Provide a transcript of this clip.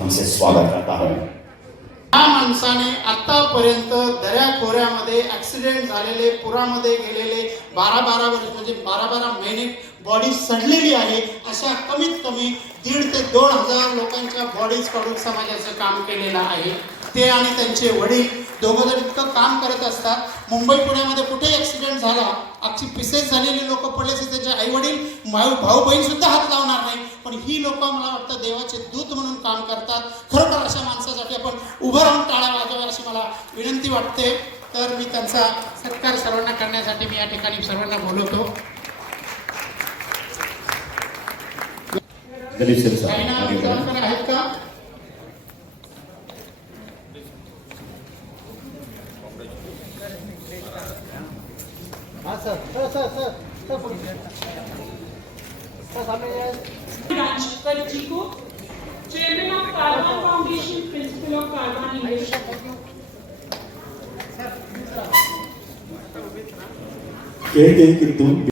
हमसे स्वागत करता हूं। या माणसाने आतापर्यंत दऱ्याखोऱ्यामध्ये ऍक्सिडेंट झालेले, पुरामध्ये गेलेले 12 वर्ष म्हणजे 12 महिने बॉडी सडलेली आहे अशा कमीत कमी 1,500 ते 2,000 लोकांच्या बॉडीज काढून समाजाचं काम केलेलं आहे। ते आणि त्यांचे वडील दोघं जण इतकं काम करत असतात। मुंबई पुण्यामध्ये कुठे ऍक्सिडेंट झाला, अगदी पिसेस झालेली लोक पडले असते, त्यांचे आई वडील भाऊ बहीण सुद्धा हात लावणार नाही, पण ही लोक मला वाटतं देवाचे दूत म्हणून काम करतात। खरोखर अशा माणसासाठी आपण उभं राहून टाळ्या वाजवाव्या अशी मला विनंती वाटते। तर मी त्यांचा सत्कार सर्वांना करण्यासाठी मी या ठिकाणी सर्वांना बोलवतो। आहेत का? Ranjit ji को Chairman of Karwan Foundation, Principal of Karwan English। कहते हैं कि तुम